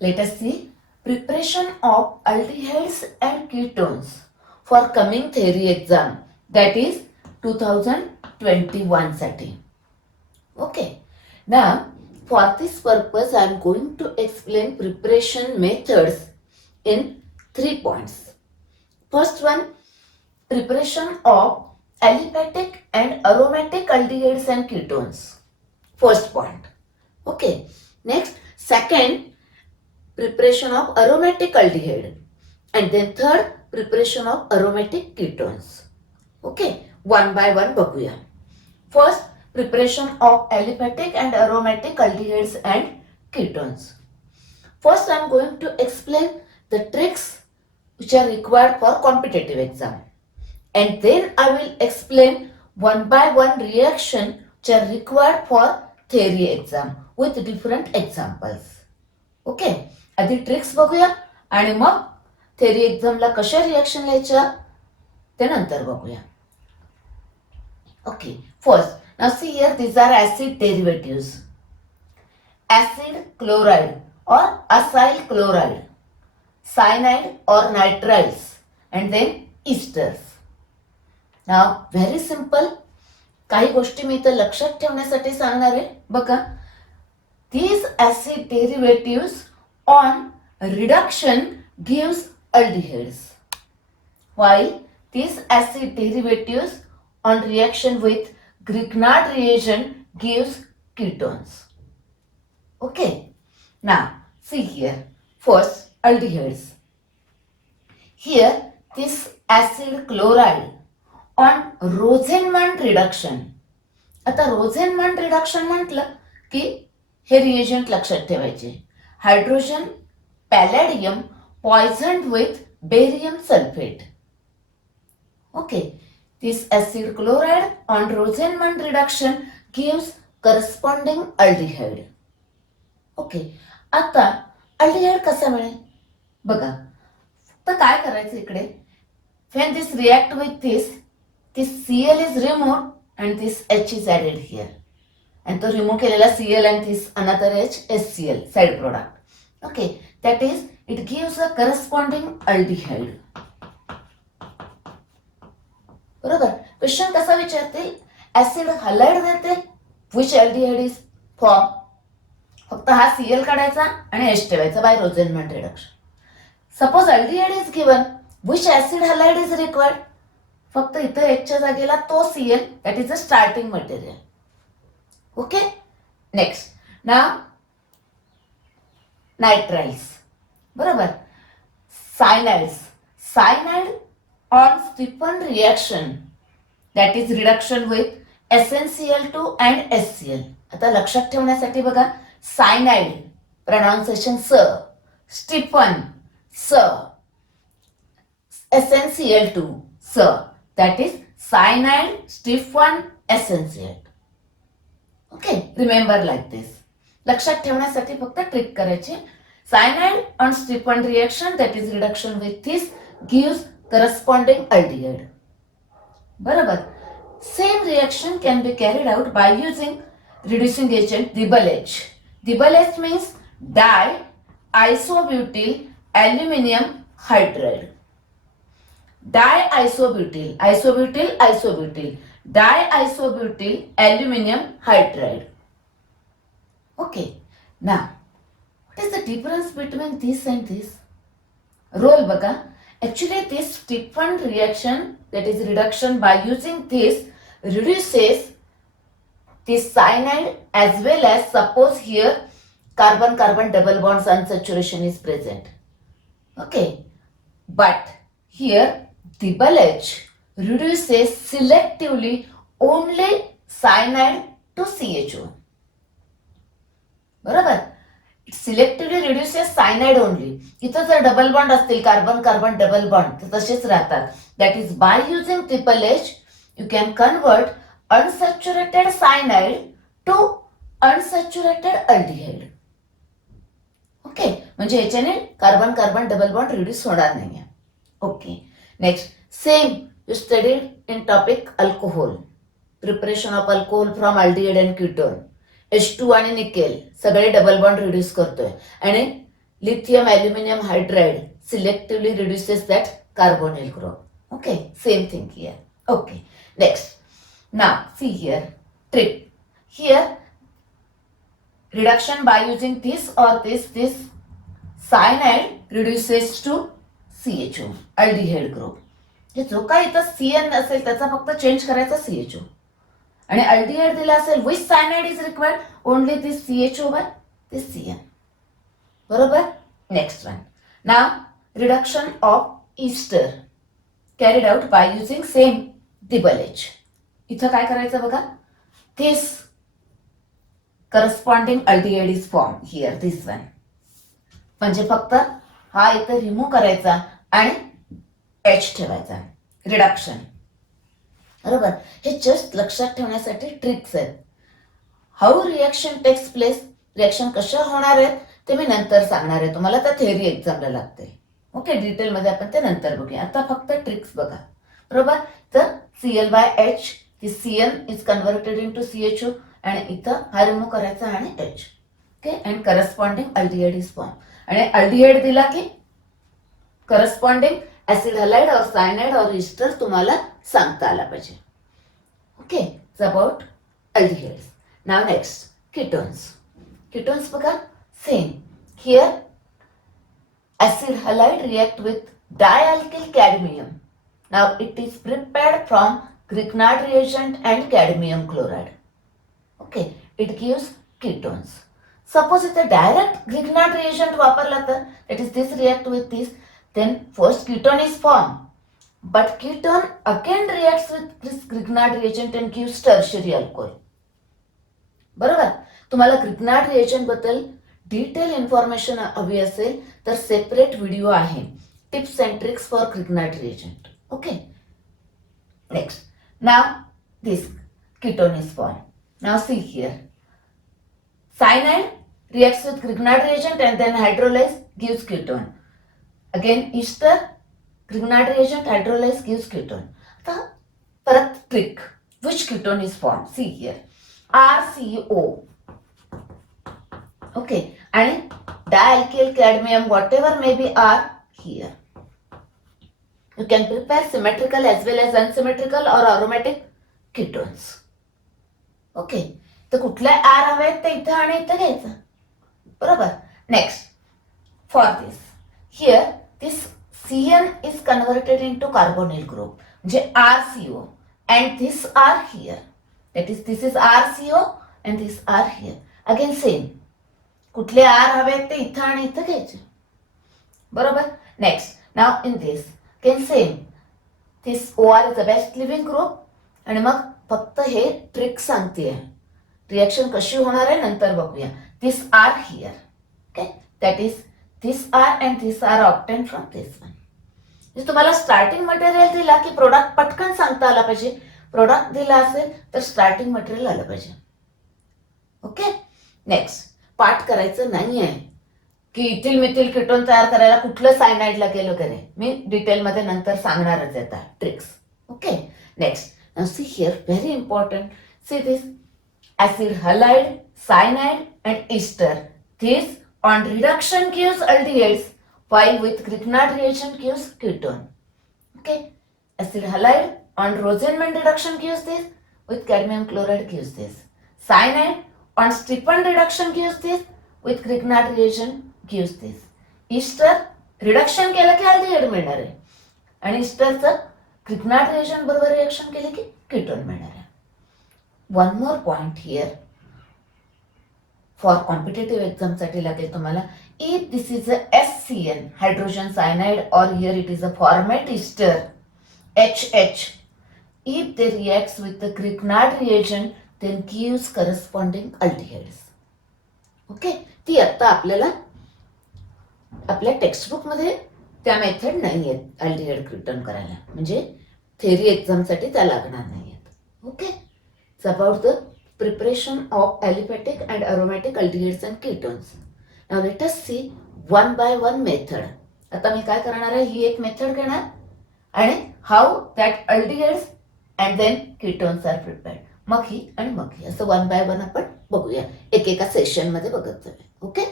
Let us see preparation of aldehydes and ketones for coming theory exam, that is 2021 साठी. Okay. Now for this purpose I am going to explain preparation methods in 3 points. First one, preparation of aliphatic and aromatic aldehydes and ketones. First point. Okay. Next, second, preparation of aromatic aldehyde, and then third, preparation of aromatic ketones. Okay, one by one बघूया. First, preparation of aliphatic and aromatic aldehydes and ketones. First, I am going to explain the tricks which are required for competitive exam, and then I will explain one by one reaction which are required for theory exam with different examples. Okay, आधी tricks बघूया आणि मग theory एक्झामला कशा reaction लिहायच्या ते नंतर बघूया. Okay, first now see here these are acid derivatives. Acid chloride और असाइल क्लोराइड, सायनाइड और nitriles, and then esters. Now very simple, काही गोष्टी मी इथं लक्षात ठेवण्यासाठी सांगणार आहे. बघा, these acid derivatives on reduction gives aldehydes, while these acid derivatives on reaction with Grignard reagent gives ketones. Okay, now see here, first aldehydes. Here this acid chloride on Rosenman reduction. आता रोझेनमॅन reduction म्हटलं की हे reagent लक्षात ठेवायचे. Hydrogen palladium poisoned with barium sulphate. Okay, this acid chloride on Rosenmund reduction gives corresponding aldehyde. Okay, आता aldehyde कसा मिळेल बघा. फक्त काय करायचं इकडे, when this react with this Cl is removed and this H is added here. And तो remove केलेला Cl and this another H, HCl, side product. Okay, that is, it gives a corresponding aldehyde. बरोबर. Question कसा विचारतील, acid halide देते, which aldehyde is form. फक्त हा Cl काढायचा आणि H ठेवायचा by Rosenmund reduction. Suppose aldehyde is given, which acid halide is required. फक्त इथं H च्या जागेला तो Cl, that is the starting material. Okay, next, now nitriles, बरोबर. Cyanides, cyanide on Stephan reaction, that is reduction with SnCl2 and HCl. आता लक्षात ठेवण्यासाठी बघा, cyanide pronunciation स, Stephan स, SnCl2 स, that is cyanide, Stephan, SnCl. Okay, remember like this. लक्षात ठेवण्यासाठी फक्त ट्रिक करायची. Cyanide on Stephen reaction, that is reduction with this, gives corresponding aldehyde. बरोबर. Same reaction can be carried out by using reducing agent DIBAL H. DIBAL H means diisobutyl aluminium hydride. Diisobutyl, isobutyl, isobutyl, diisobutyl aluminum hydride. Okay, now what is the difference between this and this? Role बघा. Actually this Stephan reaction, that is reduction by using this, reduces this cyanide as well as, suppose here carbon carbon double bonds unsaturation is present. Okay, but here double-H reduces selectively only cyanide to CHO. बरोबर. It selectively reduces cyanide only. इथं जर double bond असतील, carbon carbon double bond, तर तसेच राहतात. That is by using triple H you can convert unsaturated cyanide to unsaturated aldehyde. Okay, म्हणजे याच्याने carbon carbon double bond reduce होणार नाही. Okay, next, same you studied in topic alcohol, preparation of alcohol from aldehyde and ketone. H2 आणि nickel सगळे double bond reduce करतोय आणि lithium aluminum hydride selectively reduces that carbonyl group. Okay, same thing here. Okay, next. Now see here, trick. Here reduction by using this or this cyanide reduces to CHO, aldehyde group. जो काही इथं CN असेल त्याचा फक्त change करायचा CHO. आणि aldehyde दिला असेल which cyanide is required only this CHO by this CN. बरोबर. Next one. Now reduction of ester carried out by using same double H. इथं काय करायचं बघा, this corresponding aldehyde is form here this one. म्हणजे फक्त हा इथं remove करायचा आणि H ठेवायचा. रिडक्शन. बरोबर. हे जस्ट लक्षात ठेवण्यासाठी ट्रिक्स आहेत. How reaction takes place, reaction कशा होणार आहेत ते मी नंतर सांगणार आहे तुम्हाला, त्या थेअरी एक्झामला लागते. ओके, डिटेलमध्ये आपण ते नंतर बघूया. आता फक्त ट्रिक्स बघा. बरोबर. तर Cl/H, ती CN is converted into CHO आणि इथं हा रिमूव्ह करायचा आणि H. Okay, and corresponding aldehyde is form. आणि अल्डिहाइड दिला की करस्पॉन्डिंग ऍसिड हलाइड और सायनाइड और ईस्टर तुम्हाला सांगता आला पाहिजे. Okay, it's about aldehydes. Now next ketones. Ketones बघा same. Here acid halide react with dialkyl cadmium. Now it is prepared from Grignard reagent and cadmium chloride. Okay, it gives ketones. Suppose इथे direct Grignard reagent वापरला तर that is this react with this, then first ketone is formed, but ketone again reacts with this Grignard reagent and gives tertiary alcohol. बरोबर. तुम्हाला Grignard reagent बद्दल detail information हवी असेल तर separate video आहे, tips and tricks for Grignard reagent. Okay, next. Now this ketone is formed. Now see here, cyanide reacts with Grignard reagent and then hydrolyze gives ketone. Again ester, Grignard reagent, hydrolyze gives ketone. आता परत trick. Which ketone is formed? See here, RCO. Okay, आणि dialkyl cadmium whatever may be R here. You can prepare symmetrical as well as unsymmetrical or aromatic ketones. Okay, तर कुठले R हवेत ते इथं आणि इथं घ्यायचं. बरोबर. Next, for this here this CN is converted into carbonyl group, म्हणजे RCO, and this R here, that is this is RCO and this R here. Again same, कुठले R हवे ते इथं आणि इथं घ्यायचे. बरोबर. Next, now in this again same, this OR is the best living group. आणि मग फक्त हे ट्रिक सांगते, रिएक्शन कशी होणार आहे नंतर बघूया. दिस R here, okay, that is this R and this R obtained from this one. तुम्हाला स्टार्टिंग मटेरियल दिला की प्रोडक्ट पटकन सांगता आला पाहिजे. प्रोडक्ट दिला असेल तर स्टार्टिंग मटेरियल आलं पाहिजे. Okay, next. पाठ करायचं नाही आहे की इथिल मिथिल कीटोन तयार करायला कुठलं सायनाइडला केलं करे, मी डिटेलमध्ये नंतर सांगणारच आहे tricks. Okay, next. Now see here, very important. See this acid halide, cyanide and Easter. This on reduction gives aldehydes, while with Grignard reagent gives ketone. Okay, acid halide on Rosenman reduction gives this, with cadmium chloride gives this. Cyanide on Stepan reduction gives this, with Grignard reagent gives this. Ester reduction केलं की aldehyde मिळणार आहे आणि esterचं Grignard reagent बरोबर reaction केली की ketone मिळणार आहे. One more point here. For competitive exam साठी लागेल तुम्हाला. If this is a SCN, hydrogen cyanide, और here it is a formate ester HH, if they reacts with the Grignard reagent then gives corresponding aldehydes. Okay, ती आता आपल्याला आपल्या textbook मध्ये त्या मेथड नाही आहेत अल्डिहाइड कीटोन करायला, म्हणजे थेअरी एक्झाम साठी त्या लागणार नाही आहेत. Okay, it's about the preparation of aliphatic and aromatic aldehydes and ketones. Now let us see one by one method. आता मी काय करणार आहे, ही एक मेथड घेणार आणि how that aldehydes and then ketones are prepared. मग ही आणि मग ही असं वन बाय वन आपण बघूया, एकेका सेशन मध्ये बघत जाऊया. ओके.